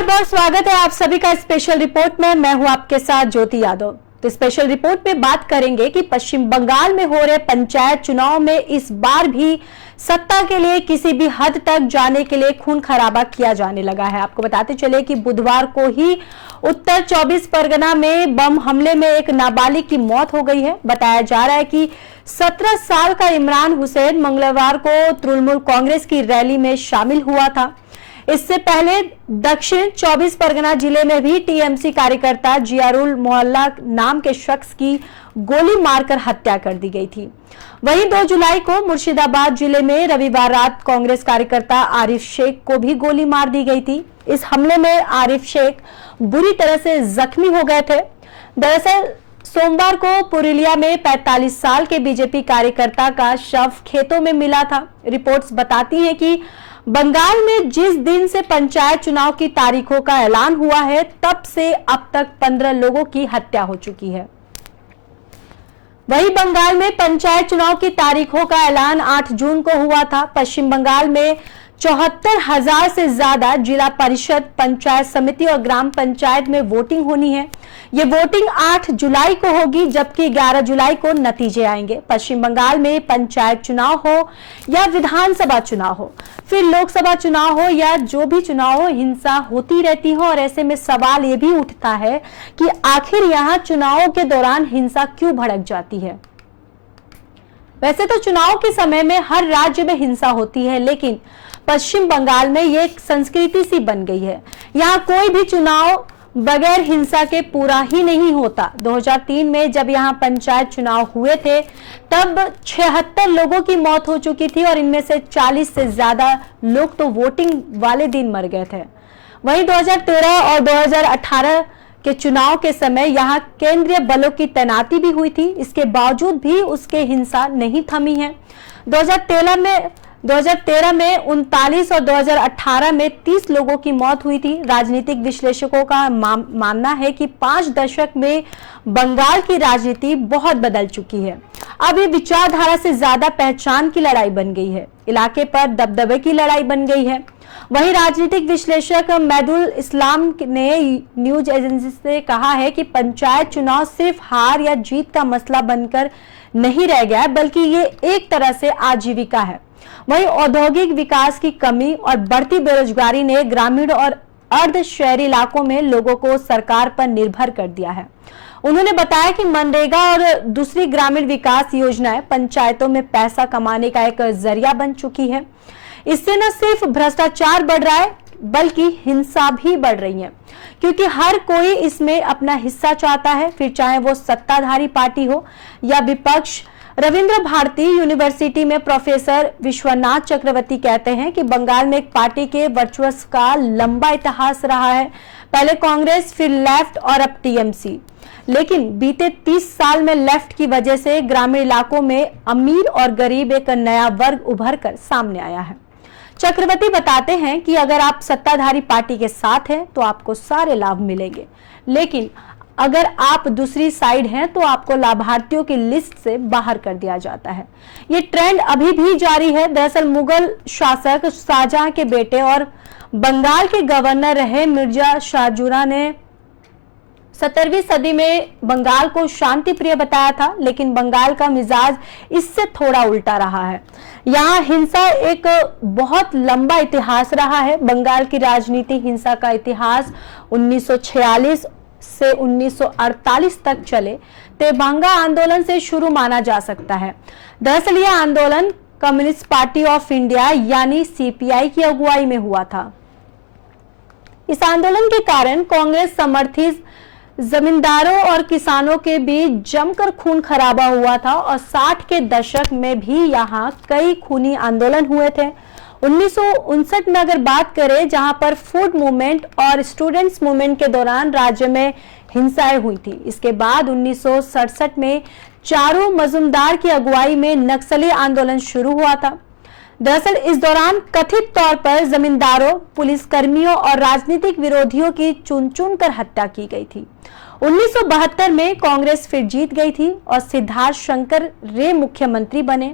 बहुत बहुत स्वागत है आप सभी का स्पेशल रिपोर्ट में। मैं हूं आपके साथ ज्योति यादव। तो स्पेशल रिपोर्ट में बात करेंगे कि पश्चिम बंगाल में हो रहे पंचायत चुनाव में इस बार भी सत्ता के लिए किसी भी हद तक जाने के लिए खून खराबा किया जाने लगा है। आपको बताते चले कि बुधवार को ही उत्तर 24 परगना में बम हमले में एक नाबालिग की मौत हो गई है। बताया जा रहा है कि 17 साल का इमरान हुसैन मंगलवार को तृणमूल कांग्रेस की रैली में शामिल हुआ था। इससे पहले दक्षिण 24 परगना जिले में भी टीएमसी कार्यकर्ता जियारुल मोहल्ला नाम के शख्स की गोली मारकर हत्या कर दी गई थी। वहीं 2 जुलाई को मुर्शिदाबाद जिले में रविवार रात कांग्रेस कार्यकर्ता आरिफ शेख को भी गोली मार दी गई थी। इस हमले में आरिफ शेख बुरी तरह से जख्मी हो गए थे। दरअसल सोमवार को पुरुलिया में 45 साल के बीजेपी कार्यकर्ता का शव खेतों में मिला था। रिपोर्ट्स बताती हैं कि बंगाल में जिस दिन से पंचायत चुनाव की तारीखों का ऐलान हुआ है, तब से अब तक 15 लोगों की हत्या हो चुकी है। वहीं बंगाल में पंचायत चुनाव की तारीखों का ऐलान 8 जून को हुआ था। पश्चिम बंगाल में 74,000 से ज्यादा जिला परिषद, पंचायत समिति और ग्राम पंचायत में वोटिंग होनी है। ये वोटिंग 8 जुलाई को होगी, जबकि 11 जुलाई को नतीजे आएंगे। पश्चिम बंगाल में पंचायत चुनाव हो या विधानसभा चुनाव हो, फिर लोकसभा चुनाव हो या जो भी चुनाव हो, हिंसा होती रहती हो। और ऐसे में सवाल ये भी उठता है कि आखिर यहाँ चुनावों के दौरान हिंसा क्यों भड़क जाती है। वैसे तो चुनाव के समय में हर राज्य में हिंसा होती है, लेकिन पश्चिम बंगाल में ये एक संस्कृति सी बन गई है। यहाँ कोई भी चुनाव बगैर हिंसा के पूरा ही नहीं होता। 2003 में जब यहाँ पंचायत चुनाव हुए थे, तब 76 लोगों की मौत हो चुकी थी और इनमें से 40 से ज्यादा लोग तो वोटिंग वाले दिन मर गए थे। वहीं 2013 और 2018 के चुनाव के समय यहाँ केंद्रीय बलों की तैनाती भी हुई थी। इसके बावजूद भी उसके हिंसा नहीं थमी है। 2013 में 39 और 2018 में 30 लोगों की मौत हुई थी। राजनीतिक विश्लेषकों का मानना है कि 5 दशक में बंगाल की राजनीति बहुत बदल चुकी है। अब ये विचारधारा से ज्यादा पहचान की लड़ाई बन गई है, इलाके पर दबदबे की लड़ाई बन गई है। वहीं राजनीतिक विश्लेषक मैदुल इस्लाम ने न्यूज एजेंसी से कहा है कि पंचायत चुनाव सिर्फ हार या जीत का मसला बनकर नहीं रह गया है, बल्कि ये एक तरह से आजीविका है। वहीं औद्योगिक विकास की कमी और बढ़ती बेरोजगारी ने ग्रामीण और अर्ध शहरी इलाकों में लोगों को सरकार पर निर्भर कर दिया है। उन्होंने बताया कि मनरेगा और दूसरी ग्रामीण विकास योजनाएं पंचायतों में पैसा कमाने का एक जरिया बन चुकी है। इससे न सिर्फ भ्रष्टाचार बढ़ रहा है, बल्कि हिंसा भी बढ़ रही है, क्योंकि हर कोई इसमें अपना हिस्सा चाहता है, फिर चाहे वो सत्ताधारी पार्टी हो या विपक्ष। रविंद्र भारती यूनिवर्सिटी में प्रोफेसर विश्वनाथ चक्रवर्ती कहते हैं कि बंगाल में एक पार्टी के वर्चस्व का लंबा इतिहास रहा है। पहले कांग्रेस, फिर लेफ्ट और अब टीएमसी। लेकिन बीते 30 साल में लेफ्ट की वजह से ग्रामीण इलाकों में अमीर और गरीब एक नया वर्ग उभर कर सामने आया है। चक्रवर्ती बताते हैं कि अगर आप सत्ताधारी पार्टी के साथ हैं तो आपको सारे लाभ मिलेंगे, लेकिन अगर आप दूसरी साइड हैं तो आपको लाभार्थियों की लिस्ट से बाहर कर दिया जाता है। ये ट्रेंड अभी भी जारी है। दरअसल मुगल शासक शाहजहां के बेटे और बंगाल के गवर्नर रहे मिर्जा शाहजहां ने 17वीं सदी में बंगाल को शांति प्रिय बताया था, लेकिन बंगाल का मिजाज इससे थोड़ा उल्टा रहा है। यहाँ हिंसा एक बहुत लंबा इतिहास रहा है। बंगाल की राजनीति हिंसा का इतिहास 1946 से 1948 तक चले तेबांगा आंदोलन से शुरू माना जा सकता है। दरअसल यह आंदोलन कम्युनिस्ट पार्टी ऑफ इंडिया यानी सीपीआई की अगुवाई में हुआ था। इस आंदोलन के कारण कांग्रेस समर्थित जमींदारों और किसानों के बीच जमकर खून खराबा हुआ था और 60 के दशक में भी यहाँ कई खूनी आंदोलन हुए थे। 1959 में अगर बात करें, जहां पर फूड मूवमेंट और स्टूडेंट्स मूवमेंट के दौरान राज्य में हिंसाएं हुई थी। इसके बाद 1967 में चारू मजुमदार की अगुवाई में नक्सली आंदोलन शुरू हुआ था। दरअसल इस दौरान कथित तौर पर जमींदारों, पुलिसकर्मियों और राजनीतिक विरोधियों की चुन चुन कर हत्या की गई थी। 1972 में कांग्रेस फिर जीत गई थी और सिद्धार्थ शंकर रे मुख्यमंत्री बने।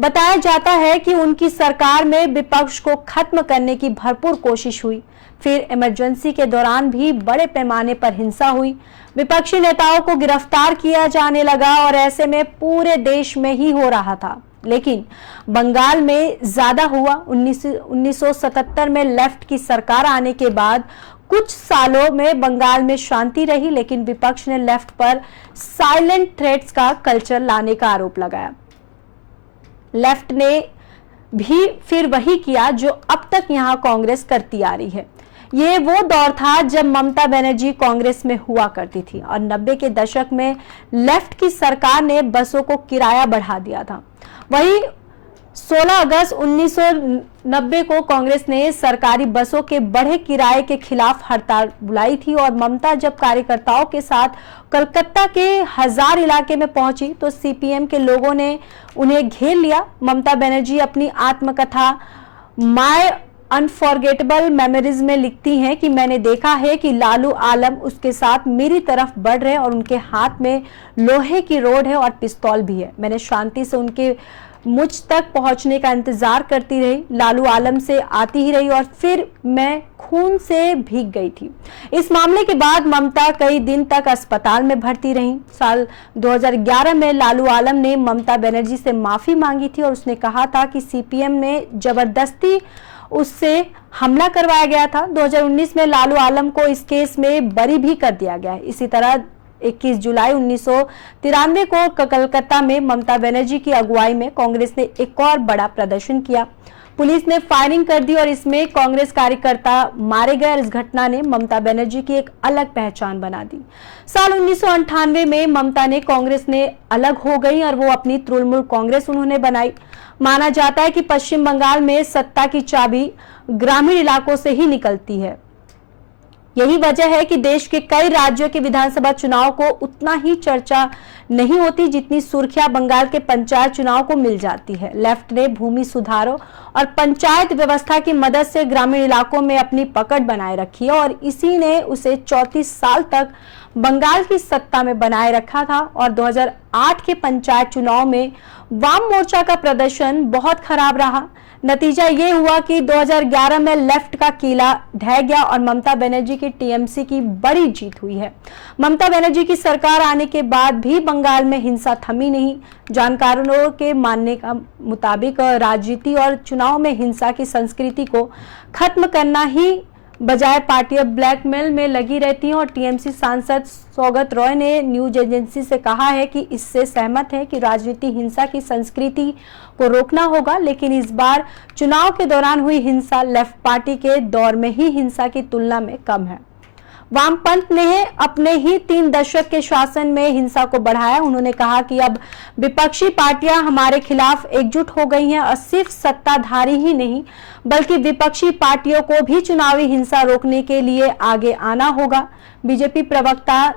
बताया जाता है कि उनकी सरकार में विपक्ष को खत्म करने की भरपूर कोशिश हुई। फिर इमरजेंसी के दौरान भी बड़े पैमाने पर हिंसा हुई, विपक्षी नेताओं को गिरफ्तार किया जाने लगा और ऐसे में पूरे देश में ही हो रहा था। लेकिन बंगाल में ज्यादा हुआ। 1977 में लेफ्ट की सरकार आने के बाद कुछ सालों में बंगाल में शांति रही, लेकिन विपक्ष ने लेफ्ट पर साइलेंट थ्रेट्स का कल्चर लाने का आरोप लगाया। लेफ्ट ने भी फिर वही किया जो अब तक यहां कांग्रेस करती आ रही है। ये वो दौर था जब ममता बनर्जी कांग्रेस में हुआ करती थी और 90 के दशक में लेफ्ट की सरकार ने बसों को किराया बढ़ा दिया था। वही 16 अगस्त 1990 को कांग्रेस ने सरकारी बसों के बढ़े किराए के खिलाफ हड़ताल बुलाई थी और ममता जब कार्यकर्ताओं के साथ कलकत्ता के हजार इलाके में पहुंची तो सीपीएम के लोगों ने उन्हें घेर लिया। ममता बनर्जी अपनी आत्मकथा माय अनफॉरगेटेबल मेमोरीज में लिखती हैं कि मैंने देखा है कि लालू आलम उसके साथ मेरी तरफ बढ़ रहे और उनके हाथ में लोहे की रोड है और पिस्तौल भी है। मैंने शांति से उनके मुझ तक पहुंचने का इंतजार करती रही, लालू आलम से आती ही रही और फिर मैं खून से भीग गई थी। इस मामले के बाद ममता कई दिन तक अस्पताल में भर्ती रही। साल 2011 में लालू आलम ने ममता बनर्जी से माफी मांगी थी और उसने कहा था कि सीपीएम ने जबरदस्ती उससे हमला करवाया गया था। 2019 में लालू आलम को इस केस में बरी भी कर दिया गया है। इसी तरह 21 जुलाई 1993 को कलकत्ता में ममता बनर्जी की अगुवाई में कांग्रेस ने एक और बड़ा प्रदर्शन किया। पुलिस ने फायरिंग कर दी और इसमें कांग्रेस कार्यकर्ता मारे गए और इस घटना ने ममता बनर्जी की एक अलग पहचान बना दी। साल 1998 में ममता ने कांग्रेस ने अलग हो गई और वो अपनी तृणमूल कांग्रेस उन्होंने बनाई। माना जाता है कि पश्चिम बंगाल में सत्ता की चाबी ग्रामीण इलाकों से ही निकलती है। यही वजह है कि देश के कई राज्यों के विधानसभा चुनाव को उतना ही चर्चा नहीं होती जितनी सुर्खियां बंगाल के पंचायत चुनाव को मिल जाती है। लेफ्ट ने भूमि सुधारों और पंचायत व्यवस्था की मदद से ग्रामीण इलाकों में अपनी पकड़ बनाए रखी है और इसी ने उसे 34 साल तक बंगाल की सत्ता में बनाए रखा था। और 2008 के पंचायत चुनाव में वाम मोर्चा का प्रदर्शन बहुत खराब रहा। नतीजा ये हुआ कि 2011 में लेफ्ट का किला ढह गया और ममता बनर्जी की टीएमसी की बड़ी जीत हुई है। ममता बनर्जी की सरकार आने के बाद भी बंगाल में हिंसा थमी नहीं। जानकारों के मानने का मुताबिक राजनीति और चुनाव में हिंसा की संस्कृति को खत्म करना ही बजाय पार्टियां ब्लैकमेल में लगी रहती हैं और टीएमसी सांसद सौगत रॉय ने न्यूज एजेंसी से कहा है कि इससे सहमत है कि राजनीति हिंसा की संस्कृति को रोकना होगा, लेकिन इस बार चुनाव के दौरान हुई हिंसा लेफ्ट पार्टी के दौर में ही हिंसा की तुलना में कम है। वामपंथ ने अपने ही 3 दशक के शासन में हिंसा को बढ़ाया। उन्होंने कहा कि अब विपक्षी पार्टियां हमारे खिलाफ एकजुट हो गई हैं और सिर्फ सत्ताधारी ही नहीं बल्कि विपक्षी पार्टियों को भी चुनावी हिंसा रोकने के लिए आगे आना होगा। बीजेपी प्रवक्ता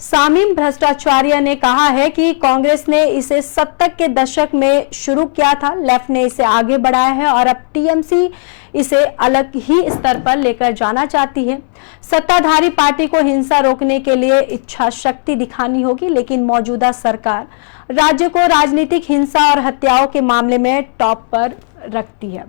सामीम भ्रष्टाचार्य ने कहा है कि कांग्रेस ने इसे 70 के दशक में शुरू किया था, लेफ्ट ने इसे आगे बढ़ाया है और अब टीएमसी इसे अलग ही स्तर पर लेकर जाना चाहती है। सत्ताधारी पार्टी को हिंसा रोकने के लिए इच्छा शक्ति दिखानी होगी, लेकिन मौजूदा सरकार राज्य को राजनीतिक हिंसा और हत्याओं के मामले में टॉप पर रखती है।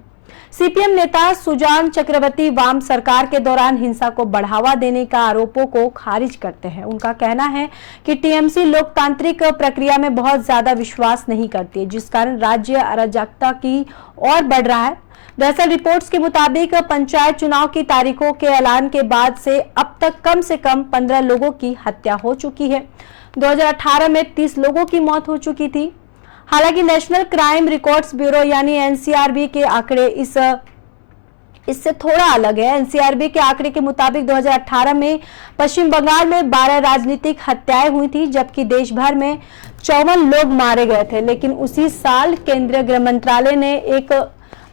सीपीएम नेता सुजान चक्रवर्ती वाम सरकार के दौरान हिंसा को बढ़ावा देने का आरोपों को खारिज करते हैं। उनका कहना है कि टीएमसी लोकतांत्रिक प्रक्रिया में बहुत ज्यादा विश्वास नहीं करती, जिस कारण राज्य अराजकता की ओर बढ़ रहा है। दरअसल रिपोर्ट्स के मुताबिक पंचायत चुनाव की तारीखों के ऐलान के बाद से अब तक कम से कम 15 लोगों की हत्या हो चुकी है। 2018 में 30 लोगों की मौत हो चुकी थी। हालांकि नेशनल क्राइम रिकॉर्ड्स ब्यूरो यानी एनसीआरबी के आंकड़े इससे थोड़ा अलग है। एनसीआरबी के आंकड़े के मुताबिक 2018 में पश्चिम बंगाल में 12 राजनीतिक हत्याएं हुई थी, जबकि देश भर में 54 लोग मारे गए थे। लेकिन उसी साल केंद्रीय गृह मंत्रालय ने एक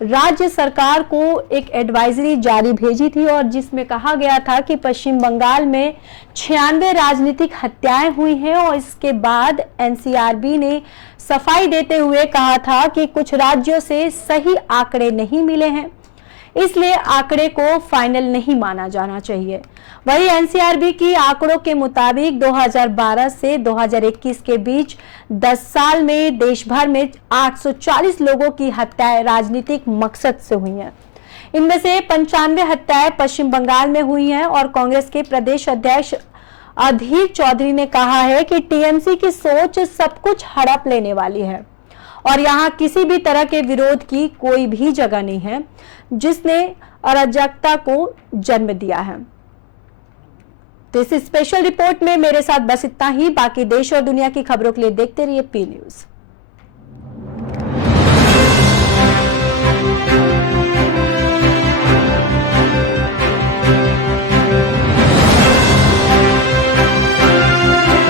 राज्य सरकार को एक एडवाइजरी जारी भेजी थी और जिसमें कहा गया था कि पश्चिम बंगाल में 96 राजनीतिक हत्याएं हुई हैं और इसके बाद एनसीआरबी ने सफाई देते हुए कहा था कि कुछ राज्यों से सही आंकड़े नहीं मिले हैं, इसलिए आंकड़े को फाइनल नहीं माना जाना चाहिए। वही एनसीआरबी की आंकड़ों के मुताबिक 2012 से 2021 के बीच 10 साल में देश भर में 840 लोगों की हत्याएं राजनीतिक मकसद से हुई हैं। इनमें से 95 हत्याएं पश्चिम बंगाल में हुई हैं और कांग्रेस के प्रदेश अध्यक्ष अधीर चौधरी ने कहा है कि टीएमसी की सोच सब कुछ हड़प लेने वाली है और यहां किसी भी तरह के विरोध की कोई भी जगह नहीं है जिसने अराजकता को जन्म दिया है। तो इस स्पेशल रिपोर्ट में मेरे साथ बस इतना ही। बाकी देश और दुनिया की खबरों के लिए देखते रहिए पी न्यूज।